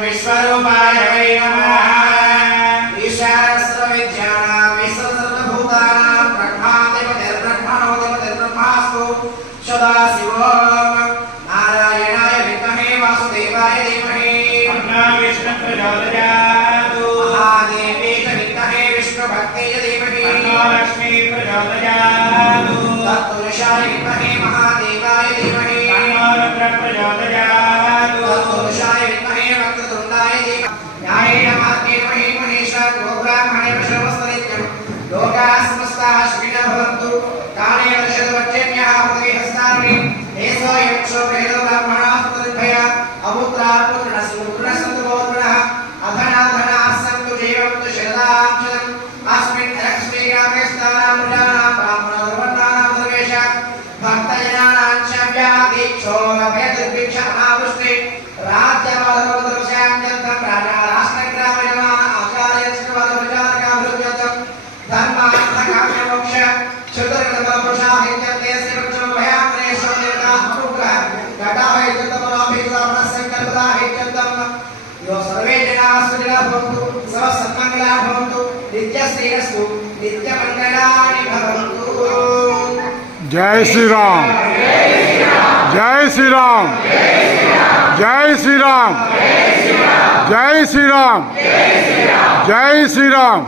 विश्वरूपाय वै नमः। ईशानस्रविद्यानां विश्वसर्वभूतानां ब्रह्मादिपतिर्ब्रह्मणोऽधिपतिर्ब्रह्मास्तु सदाशिवो नारायणाय विद्महे वासुदेवाय धीमहि तन्नो विष्णुः प्रचोदयात्। महादेवी च विद्महे विष्णुभक्त्यै धीमहि तन्नो लक्ष्मीः प्रचोदयात्। तत्पुरुषाय विद्महे महादेवाय धीमहि तन्नो रुद्रः प्रचोदयात्। तत्पुरुषाय विद्महे वक्रतुण्डाय धीमहि न्यायेन मार्गेण महीमहेशात् गोब्राह्मणेन सर्वस्तनित्यं लोकाः समस्ताः सुखिनः भवन्तु। कालेन शतवर्षेण्यः पृथ्वीहस्तानि एषोऽयं शोभेदो ब्राह्मणाः तद्भया अमुत्राः पुत्रणस्तु गोत्रणः अधनाधनाः सन्तु जीवन्तु शरदां शतम्। अस्मिन् लक्ष्मीग्रामे स्थानां प्रजानां ब्राह्मणधर्मणानां सर्वेषां भक्तजनानां च व्याधिक्षोभयदुर्भिक्षमावृष्टि राज्यवदवदर्शां जन्तं राजा राष्ट्रग्रामजनाः आचार्यश्रीवदविचारकाभिरुद्यतं धर्मार्थकाम्यमोक्ष चतुर्विधफलपुरुषाहित्यन्ते श्रीवृक्षोभयाग्रेश्वरदेवताः अनुग्रह घटाहित्यन्तमनोभिसंकल्पदाहित्यन्तं यो सर्वे जनाः सुखिनः भवन्तु सर्वसन्मङ्गलाः भवन्तु नित्यश्रीरस्तु नित्यमङ्गलानि भवन्तु। जय श्री राम, जय श्री राम, जय श्री राम, जय श्री राम, जय श्री राम।